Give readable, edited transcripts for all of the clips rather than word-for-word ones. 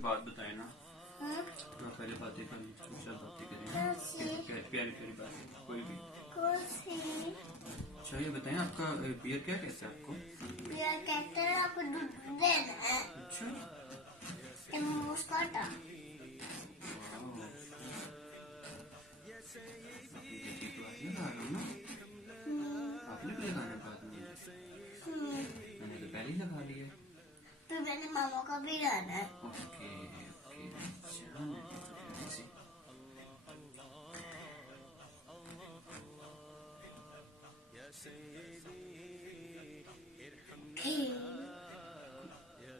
बात बताए ना। तो पहले बातें कर, चुपचाप बातें करें, प्यारी प्यारी बातें, कोई भी। अच्छा ये बताएं, आपका बियर क्या कहता है आपको? बियर कहता है आपको दूध देना है। अच्छा मुस्काटा आपने भी लगाना बाद में? मैंने तो पहले ही लगा लिया। तो मैंने मामा का भी लाना है। ओके ओके, अच्छा ऐसे।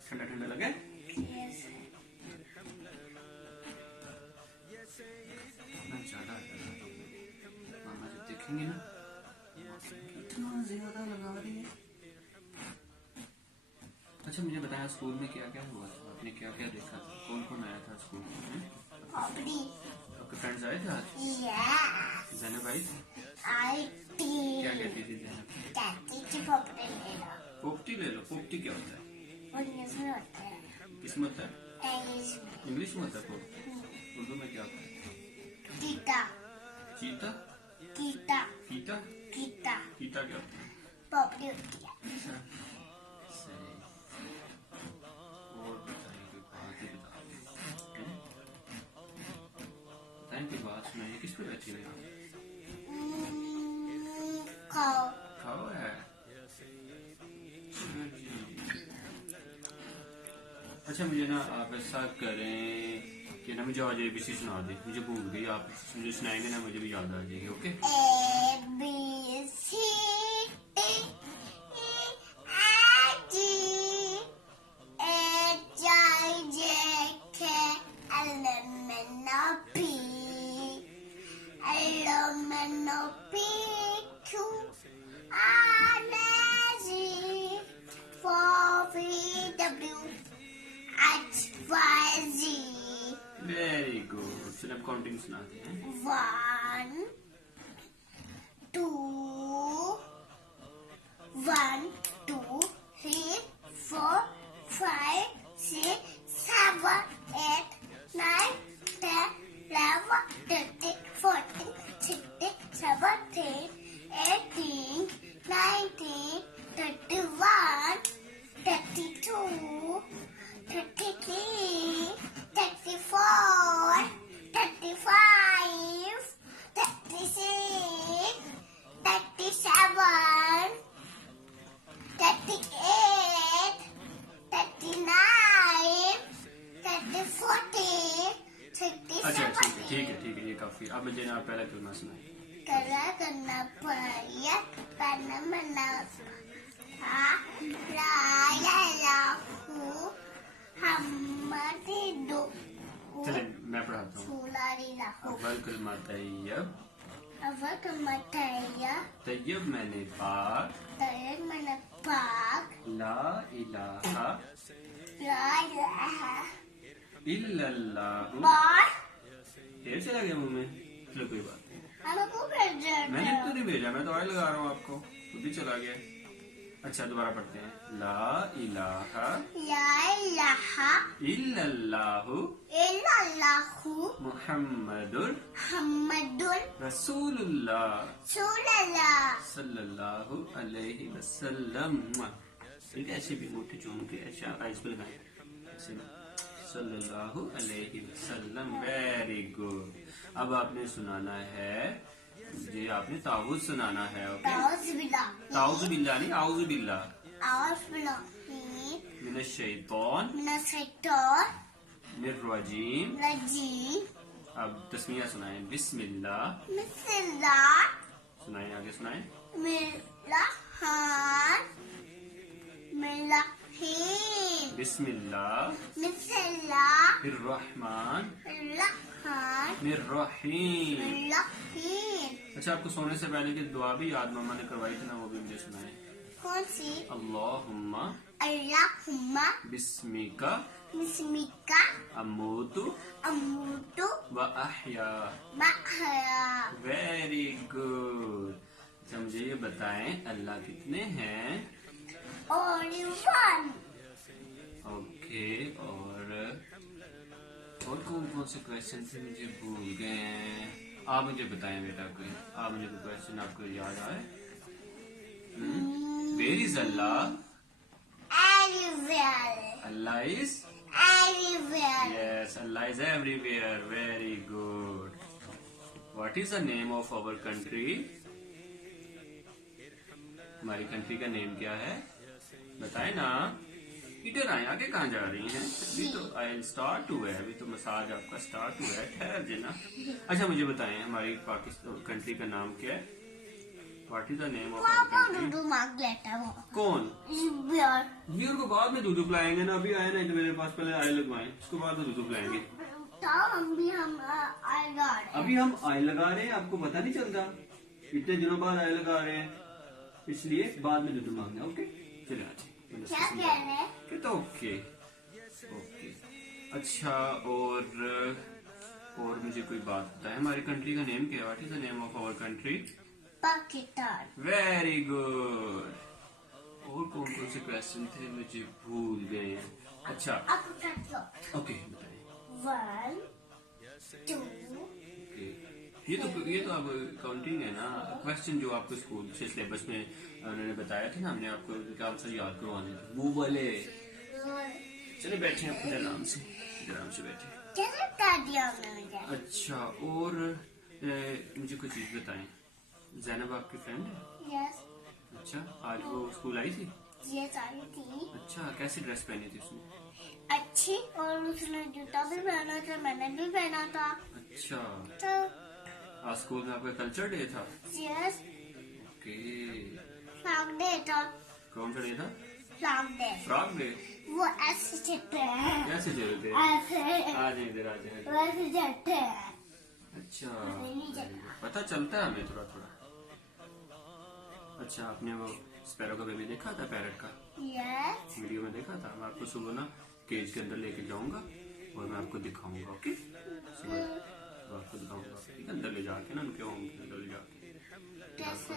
ठंडा ठंडा लगा? ज्यादा मामा जब देखेंगे ना कितना ज्यादा लगा रही है। अच्छा मुझे बताया स्कूल में क्या क्या हुआ था, आपने क्या क्या देखा था, कौन कौन आया था स्कूल में? आपके फ्रेंड्स आए थे आज? ज़ैनब आई थी? क्या कहती थी ज़ैनब? पोपटी ले लो। पोपटी क्या होता है? किसमें होता है? इंग्लिश में होता है पोपटी? उर्दू में क्या होता है? चीता? कीता कीता क्या होता है? पोपटी होती है। अच्छा सही। और बताइए कोई बात ही बताइए कोई बात सुनाइए। किस पे बैठी हुई आप? खाओ है। अच्छा मुझे ना आप ऐसा करें कि ना मुझे आज ABC सुना दे, मुझे भूल गई, आप मुझे सुनाएंगे ना मुझे भी याद आ जाएगी। Okay very good. चलो अब काउंटिंग सुनाते हैं। 1 2 1 2 3 4 5 6 7 8 9 10 11 13 14 16 17 18 19 31 32 33 34 35 36 37 38 39 40 अच्छा ठीक है ये काफी। अब मुझे ना पहला कलमा सुनाए। कला करना पड़िया पन्ना मना चले मैं पढ़ाता हूँ। अव्वल कलमा तैयब, तैयब मैंने पाक, ला इलाहा इल्लल्लाहु। ढेर चला गया मुंह में। चलो कोई बात नहीं, मैंने तो नहीं भेजा, मैं तो ऑयल लगा रहा हूँ आपको, तो भी चला गया। अच्छा दोबारा पढ़ते हैं। ला इलाहा इल्लल्लाहु मुहम्मदुर रसूलुल्लाह सल्लल्लाहु अलैहि वसल्लम। ठीक है, ऐसे भी मुट्ठी चूम के अच्छा आइस पे लगाएं ऐसे सल्लल्लाहु अलैहि वसल्लम। Very good. अब आपने सुनाना है जी, आपने तावुज़ सुनाना है। ओके ताउज़ु बिल्लाह नहीं, आउज़ु बिल्लाह मिनश शैतान निर्रजीम। अब तस्मीया सुनाए। बिस्मिल्लाह सुनाए, आगे सुनाए। बिस्मिल्लाह रहमान रहीम। अच्छा आपको सोने से पहले की दुआ भी याद मामा ने करवाई थी ना, वो भी मुझे सुनाए। कौन सी? अल्लाहुम्मा बिस्मिका अमूतु व अहया। Very good. अच्छा मुझे ये बताएं अल्लाह कितने हैं? Only one. ओके और और कौन कौन से क्वेश्चन थे मुझे भूल गए हैं। आप मुझे बताएं बेटा, कोई आप मुझे कोई क्वेश्चन आपको याद आए? Where is Allah? Everywhere. Allah is Everywhere. Yes, Allah is everywhere. Very good. What is the name of our country? हमारी कंट्री का नेम क्या है? बताए ना। इधर आए, आगे कहाँ जा रही हैं? अभी तो आई स्टार्ट हुआ है, अभी तो मसाज आपका स्टार्ट हुआ है, ठहर देना। अच्छा मुझे बताएं, हमारी पाकिस्तान कंट्री का नाम क्या है? What is the name of our Papa country? Dudu mark letter. कौन? Bear. बियर को बाद में दूध पिलाएंगे ना, अभी आए ना तो मेरे पास, पहले आए लगवाएं, उसके बाद में दूध पिलाएंगे। हम I got it. अभी हम आई लगा रहे हैं, आपको पता नहीं चलता, इतने दिनों बाद आई लगा रहे हैं, इसलिए बाद में दूध मांगना। ओके चले आज क्या कह रहे हैं? तो ओके ओके। अच्छा और मुझे कोई बात बताए, हमारी कंट्री का नेम क्या है? What is the name of our country? Pakistan. Very good. और कौन कौन से क्वेश्चन थे मुझे भूल गए हैं। अच्छा आपको क्या? ओके बताइए। 1 2 ओके, ये तो अब काउंटिंग है ना। क्वेश्चन जो आपको स्कूल से सिलेबस में उन्होंने बताया था ना, हमने आपको काम से याद करवाने थे, वो वाले। चले बैठे हैं अपने आराम से, आराम से बैठे। कैसे बता दिया आपने मुझे? अच्छा और मुझे कुछ चीज बताएं, जैनब आपकी फ्रेंड है? यस. अच्छा, आज वो स्कूल आई थी? यस आई थी. अच्छा, कैसी ड्रेस पहनी थी उसने? अच्छी, और उसने जूता भी पहना था, मैंने भी पहना था. अच्छा, तो आज स्कूल में आपका कल्चर डे था? यस. ओके, फ्रॉक डे था. कौन सा डे था? Frock day. Frock day? वो ऐसे चलते हैं. कैसे चलते? ऐसे आ जाए इधर, आ जाए। वैसे चलते हैं. अच्छा, नहीं चलता. पता चलता है हमें थोड़ा थोड़ा। अच्छा, आपने वो स्पैरो का बेबी देखा था, पैरट का? यस. वीडियो में देखा था। मैं आपको सुबह ना केज के अंदर लेके जाऊंगा और मैं आपको दिखाऊंगा। ओके, सुबह आपको दिखाऊंगा, ठीक है? अंदर ले जाके ना, उनके होम के अंदर ले जाके। कैसे?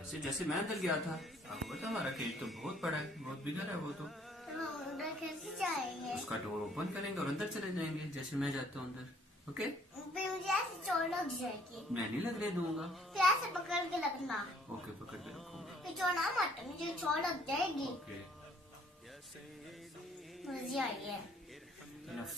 ऐसे जैसे मैं अंदर गया था। आपको पता हमारा केज तो बहुत बड़ा है, बहुत बिगर है वो तो। हम उधर कैसे जाएंगे? उसका डोर ओपन करेंगे और अंदर चले जाएंगे, जैसे मैं जाता हूँ अंदर। ओके, फिर मुझे ऐसे चोट लग जाएगी. मैं नहीं लगने दूंगा। फिर ऐसे पकड़ के लगना. ओके, पकड़ के रखूंगा। फिर छोड़ना मत, मुझे चोट लग जाएगी. ओके, मुझे आई है. इनफ।